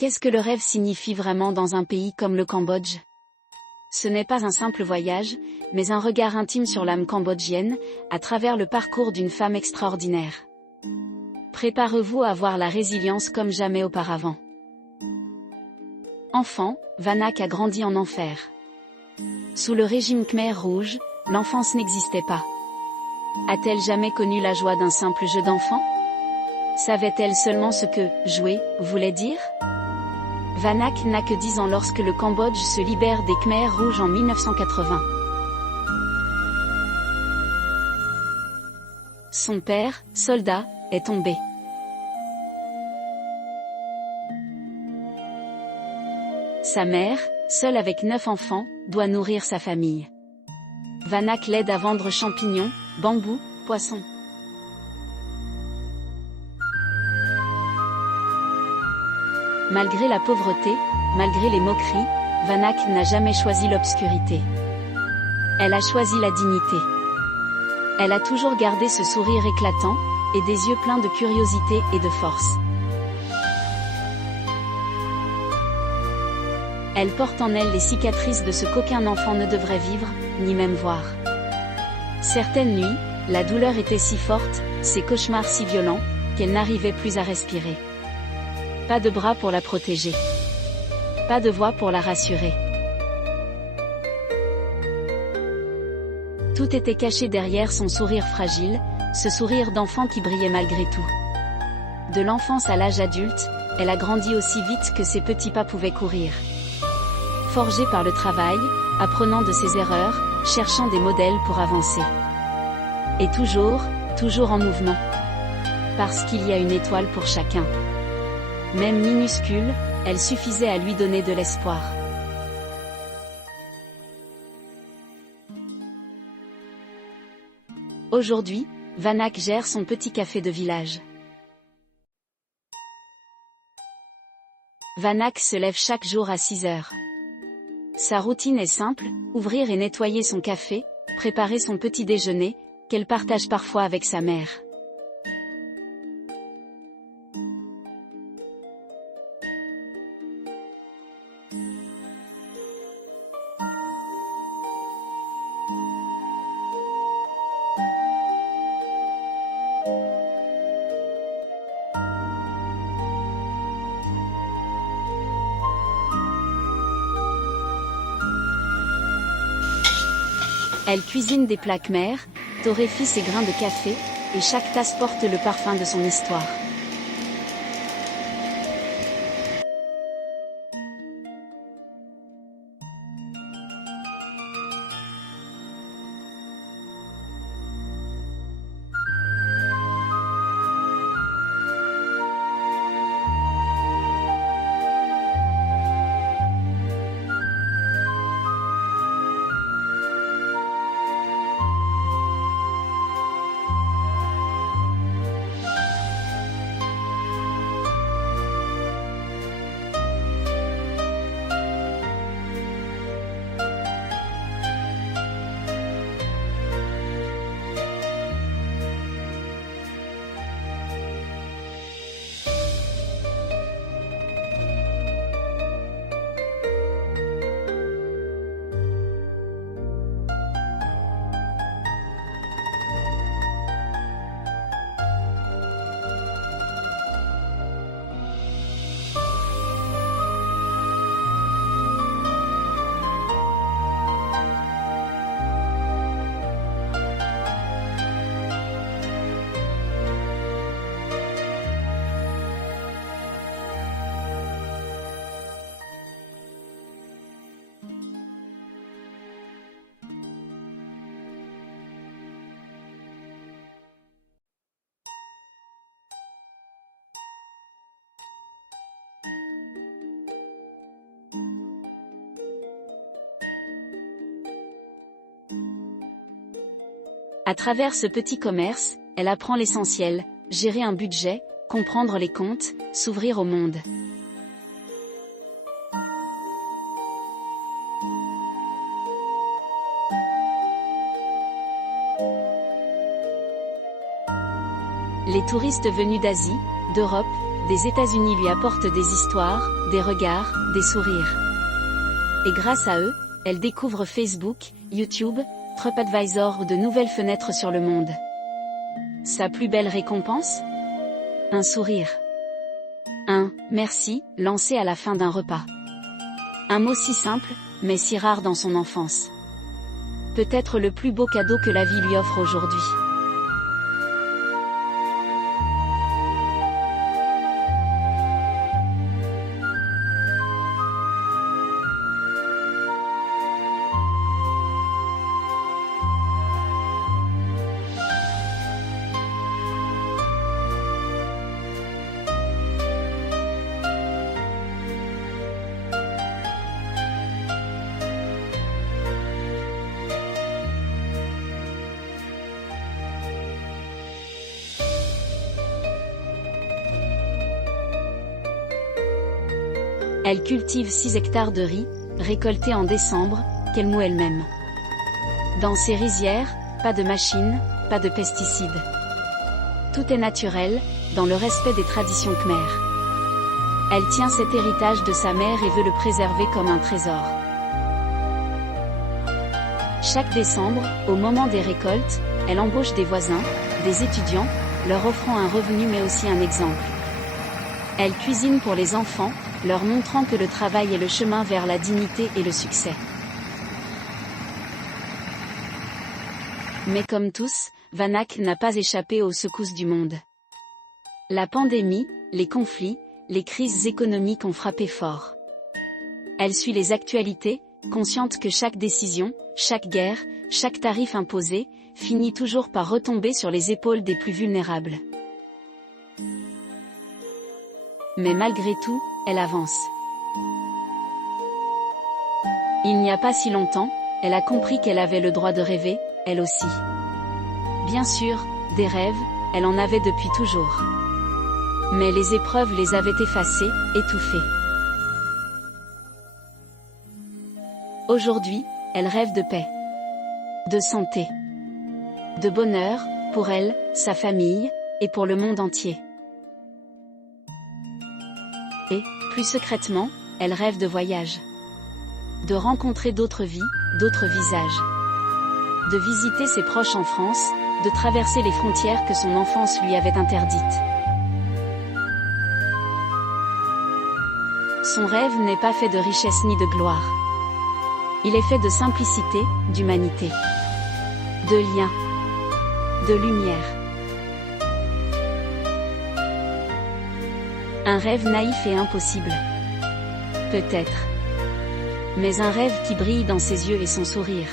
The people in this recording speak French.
Qu'est-ce que le rêve signifie vraiment dans un pays comme le Cambodge? Ce n'est pas un simple voyage, mais un regard intime sur l'âme cambodgienne, à travers le parcours d'une femme extraordinaire. Préparez-vous à voir la résilience comme jamais auparavant. Enfant, Vanak a grandi en enfer. Sous le régime Khmer Rouge, l'enfance n'existait pas. A-t-elle jamais connu la joie d'un simple jeu d'enfant? Savait-elle seulement ce que « jouer » voulait dire? Vanak n'a que 10 ans lorsque le Cambodge se libère des Khmers rouges en 1980. Son père, soldat, est tombé. Sa mère, seule avec 9 enfants, doit nourrir sa famille. Vanak l'aide à vendre champignons, bambous, poissons. Malgré la pauvreté, malgré les moqueries, Vanak n'a jamais choisi l'obscurité. Elle a choisi la dignité. Elle a toujours gardé ce sourire éclatant, et des yeux pleins de curiosité et de force. Elle porte en elle les cicatrices de ce qu'aucun enfant ne devrait vivre, ni même voir. Certaines nuits, la douleur était si forte, ses cauchemars si violents, qu'elle n'arrivait plus à respirer. Pas de bras pour la protéger. Pas de voix pour la rassurer. Tout était caché derrière son sourire fragile, ce sourire d'enfant qui brillait malgré tout. De l'enfance à l'âge adulte, elle a grandi aussi vite que ses petits pas pouvaient courir. Forgée par le travail, apprenant de ses erreurs, cherchant des modèles pour avancer. Et toujours en mouvement. Parce qu'il y a une étoile pour chacun. Même minuscule, elle suffisait à lui donner de l'espoir. Aujourd'hui, Vanak gère son petit café de village. Vanak se lève chaque jour à 6 heures. Sa routine est simple, ouvrir et nettoyer son café, préparer son petit déjeuner, qu'elle partage parfois avec sa mère. Elle cuisine des plats khmers, torréfie ses grains de café, et chaque tasse porte le parfum de son histoire. À travers ce petit commerce, elle apprend l'essentiel, gérer un budget, comprendre les comptes, s'ouvrir au monde. Les touristes venus d'Asie, d'Europe, des États-Unis lui apportent des histoires, des regards, des sourires. Et grâce à eux, elle découvre Facebook, YouTube, TripAdvisor ou de nouvelles fenêtres sur le monde. Sa plus belle récompense? Un sourire. Un « merci » lancé à la fin d'un repas. Un mot si simple, mais si rare dans son enfance. Peut-être le plus beau cadeau que la vie lui offre aujourd'hui. Elle cultive 6 hectares de riz, récoltés en décembre, qu'elle moue elle-même. Dans ses rizières, pas de machines, pas de pesticides. Tout est naturel, dans le respect des traditions khmères. Elle tient cet héritage de sa mère et veut le préserver comme un trésor. Chaque décembre, au moment des récoltes, elle embauche des voisins, des étudiants, leur offrant un revenu mais aussi un exemple. Elle cuisine pour les enfants, leur montrant que le travail est le chemin vers la dignité et le succès. Mais comme tous, Vanak n'a pas échappé aux secousses du monde. La pandémie, les conflits, les crises économiques ont frappé fort. Elle suit les actualités, consciente que chaque décision, chaque guerre, chaque tarif imposé, finit toujours par retomber sur les épaules des plus vulnérables. Mais malgré tout, elle avance. Il n'y a pas si longtemps, elle a compris qu'elle avait le droit de rêver, elle aussi. Bien sûr, des rêves, elle en avait depuis toujours. Mais les épreuves les avaient effacés, étouffés. Aujourd'hui, elle rêve de paix, de santé, de bonheur, pour elle, sa famille, et pour le monde entier. Et, plus secrètement, elle rêve de voyage. De rencontrer d'autres vies, d'autres visages. De visiter ses proches en France, de traverser les frontières que son enfance lui avait interdites. Son rêve n'est pas fait de richesse ni de gloire. Il est fait de simplicité, d'humanité. De lien. De lumière. Un rêve naïf et impossible. Peut-être. Mais un rêve qui brille dans ses yeux et son sourire.